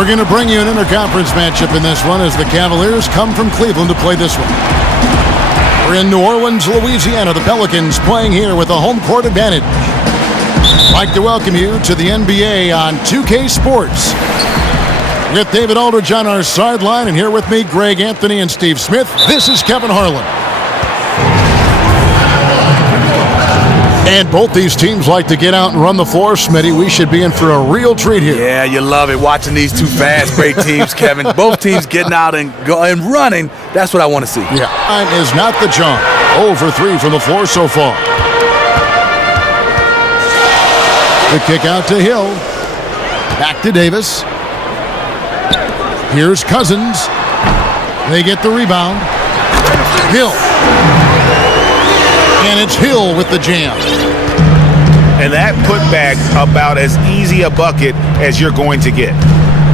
We're going to bring you an interconference matchup in this one as the Cavaliers come from Cleveland to play this one. We're in New Orleans, Louisiana. The Pelicans playing here with a home court advantage. I'd like to welcome you to the NBA on 2K Sports. With David Aldridge on our sideline, and here with me, Greg Anthony and Steve Smith. This is Kevin Harlan. And both these teams like to get out and run the floor, Smitty. We should be in for a real treat here. Yeah, you love it, watching these two fast break teams, Kevin. Both teams getting out and running. That's what I want to see. Yeah, time is not the charm. 0 for 3 from the floor so far. The kick out to Hill. Back to Davis. Here's Cousins. They get the rebound. Hill. And it's Hill with the jam. And that putback about as easy a bucket as you're going to get.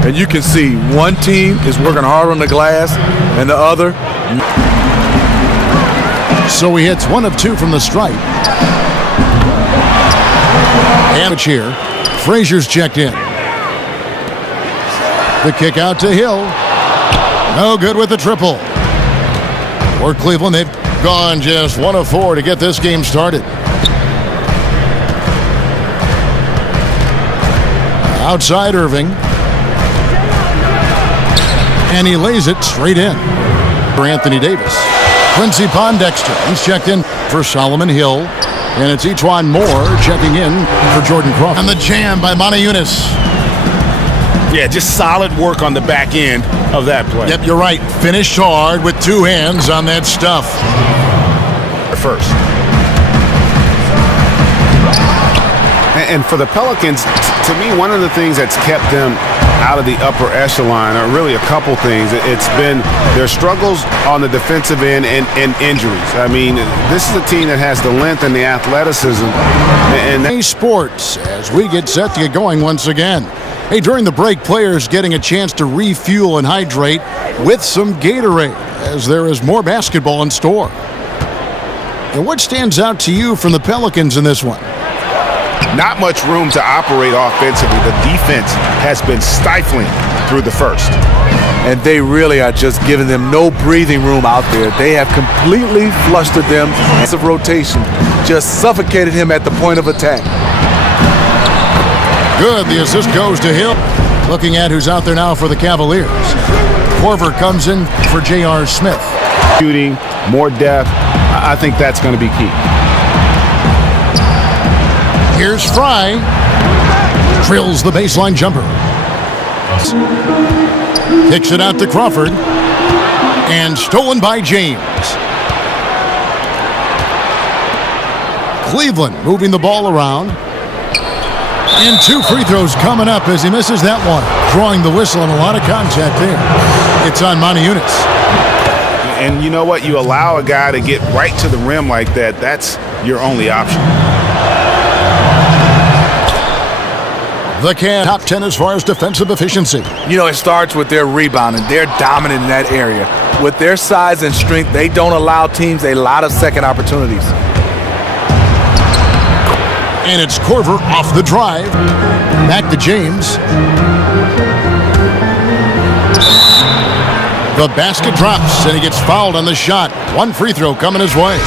And you can see one team is working hard on the glass and the other. So he hits 1 of 2 from the stripe. Damage here. Frazier's checked in. The kick out to Hill. No good with the triple. For Cleveland, they've gone just 1 of 4 to get this game started. Outside Irving. And he lays it straight in for Anthony Davis. Quincy Pondexter, he's checked in for Solomon Hill. And it's Etuan Moore checking in for Jordan Crawford. And the jam by Monty Eunice. Yeah, just solid work on the back end of that play. Yep, you're right. Finished hard with 2 hands on that stuff. First. And for the Pelicans, to me, one of the things that's kept them out of the upper echelon are really a couple things. It's been their struggles on the defensive end and injuries. I mean, this is a team that has the length and the athleticism. And sports as we get set to get going once again. Hey, during the break, players getting a chance to refuel and hydrate with some Gatorade as there is more basketball in store. And what stands out to you from the Pelicans in this one? Not much room to operate offensively. The defense has been stifling through the first. And they really are just giving them no breathing room out there. They have completely flustered them. Massive rotation just suffocated him at the point of attack. Good. The assist goes to Hill. Looking at who's out there now for the Cavaliers. Korver comes in for J.R. Smith. Shooting, more depth. I think that's going to be key. Here's Fry. Drills the baseline jumper. Kicks it out to Crawford. And stolen by James. Cleveland moving the ball around. And 2 free throws coming up as he misses that one. Drawing the whistle and a lot of contact there. It's on Monty Eunice. And you know what? You allow a guy to get right to the rim like that. That's your only option. The Cavs top 10 as far as defensive efficiency. You know, it starts with their rebounding. They're dominant in that area. With their size and strength, they don't allow teams a lot of second opportunities. And it's Korver off the drive. Back to James. The basket drops, and he gets fouled on the shot. 1 free throw coming his way.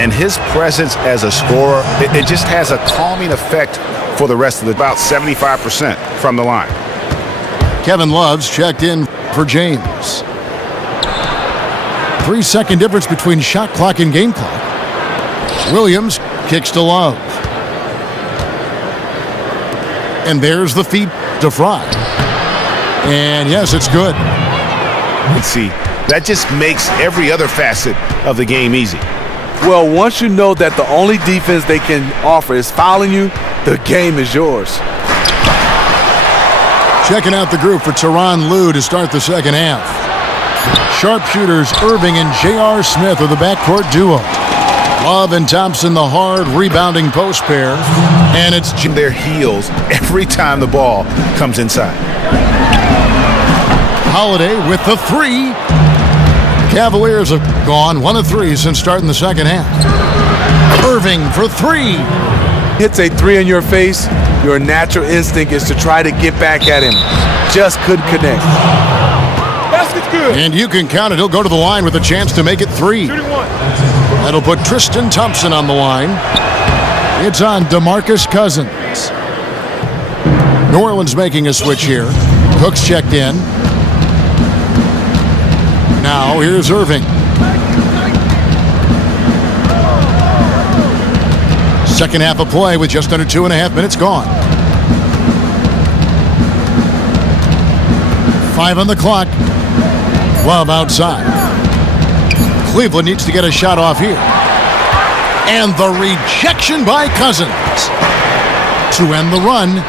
And his presence as a scorer, it just has a calming effect for the rest of the about 75% from the line. Kevin Love's checked in for James. 3-second difference between shot clock and game clock. Williams kicks to Love. And there's the feed to Fry. And yes, it's good. Let's see. That just makes every other facet of the game easy. Well, once you know that the only defense they can offer is fouling you, the game is yours. Checking out the group for Tyronn Lue to start the second half. Sharpshooters Irving and J.R. Smith are the backcourt duo. Love and Thompson, the hard rebounding post pair. And it's their heels every time the ball comes inside. Holiday with the 3. Cavaliers have gone 1 of 3 since starting the second half. Irving for 3. Hits a three in your face, your natural instinct is to try to get back at him. Just couldn't connect. Basket's good. And you can count it. He'll go to the line with a chance to make it 3. Shooting 1. That'll put Tristan Thompson on the line. It's on DeMarcus Cousins. New Orleans making a switch here. Cook's checked in. Now here's Irving. Second half of play with just under 2.5 minutes gone. 5 on the clock. Love outside. Cleveland needs to get a shot off here. And the rejection by Cousins. To end the run,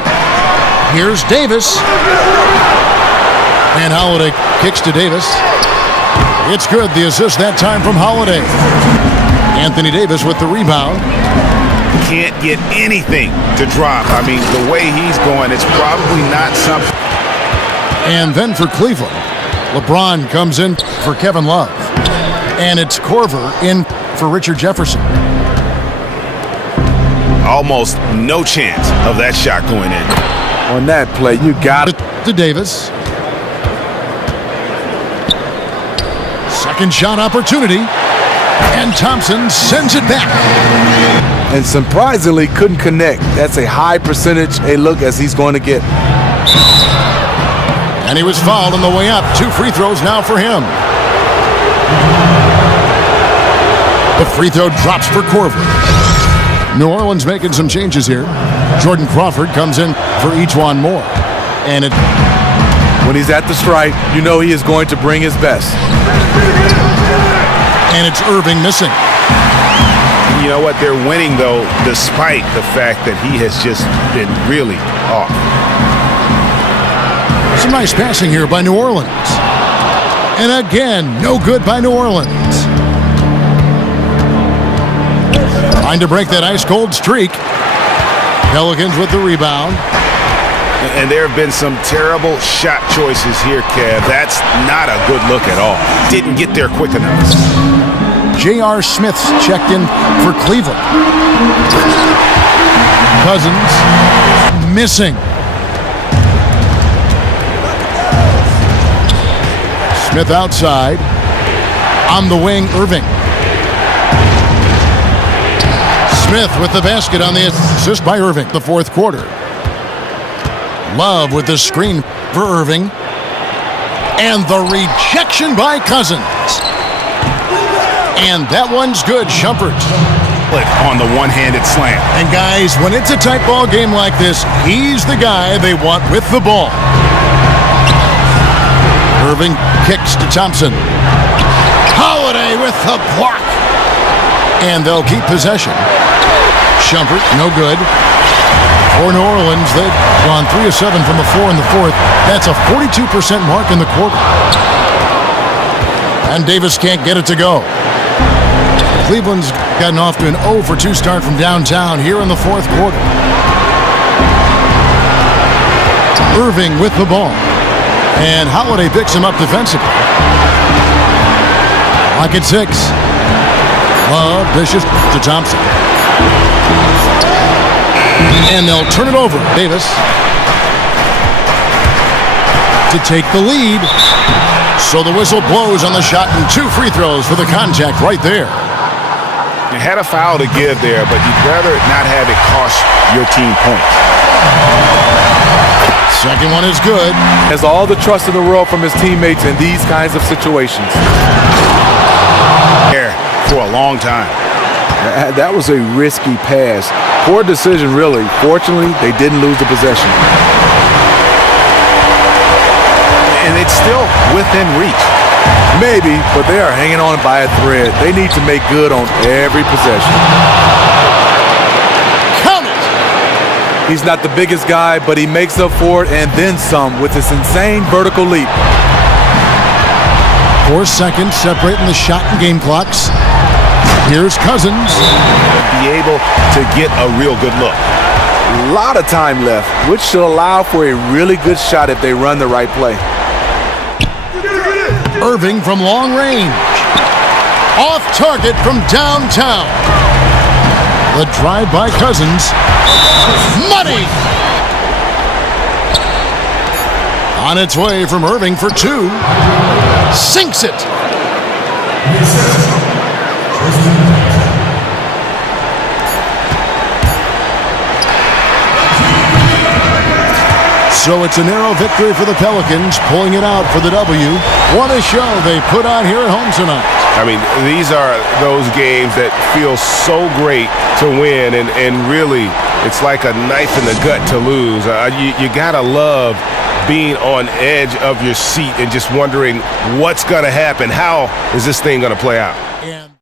here's Davis. And Holiday kicks to Davis. It's good. The assist that time from Holiday. Anthony Davis with the rebound. Can't get anything to drop. I mean, the way he's going, it's probably not something. And then for Cleveland, LeBron comes in for Kevin Love. And it's Korver in for Richard Jefferson. Almost no chance of that shot going in. On that play, you got it. To Davis. Second shot opportunity. And Thompson sends it back. And surprisingly couldn't connect. That's a high percentage a look as he's going to get. And he was fouled on the way up. 2 free throws now for him. The free throw drops for Korver. New Orleans making some changes here. Jordan Crawford comes in for Ejuan Moore. And when he's at the stripe, you know he is going to bring his best. And it's Irving missing. You know what? They're winning, though, despite the fact that he has just been really off. Some nice passing here by New Orleans. And again, no good by New Orleans. Trying to break that ice-cold streak. Pelicans with the rebound. And there have been some terrible shot choices here, Kev. That's not a good look at all. Didn't get there quick enough. J.R. Smith's checked in for Cleveland. Cousins missing. Smith outside. On the wing, Irving. Smith with the basket on the assist by Irving. The fourth quarter. Love with the screen for Irving. And the rejection by Cousins. And that one's good. Shumpert on the one-handed slam. And guys, when it's a tight ball game like this, he's the guy they want with the ball. Irving kicks to Thompson. Holiday with the block. And they'll keep possession. Shumpert, no good. For New Orleans, they've gone 3 of 7 from the floor in the fourth. That's a 42% mark in the quarter. And Davis can't get it to go. Cleveland's gotten off to an 0 for 2 start from downtown here in the fourth quarter. Irving with the ball. And Holiday picks him up defensively. Lock at 6. Love dishes to Thompson. And they'll turn it over. Davis to take the lead. So the whistle blows on the shot and 2 free throws for the contact right there. You had a foul to give there, but you'd rather not have it cost your team points. Second one is good. Has all the trust in the world from his teammates in these kinds of situations. There for a long time. That was a risky pass. Poor decision, really. Fortunately, they didn't lose the possession. And it's still within reach. Maybe, but they are hanging on by a thread. They need to make good on every possession. Count it! He's not the biggest guy, but he makes up for it and then some with this insane vertical leap. 4 seconds separating the shot and game clocks. Here's Cousins. Be able to get a real good look. A lot of time left, which should allow for a really good shot if they run the right play. Irving from long range. Off target from downtown. The drive by Cousins. Money! On its way from Irving for two. Sinks it. So it's a narrow victory for the Pelicans, pulling it out for the W. What a show they put on here at home tonight. I mean, these are those games that feel so great to win, and really, it's like a knife in the gut to lose. You gotta love being on edge of your seat and just wondering what's gonna happen. How is this thing gonna play out?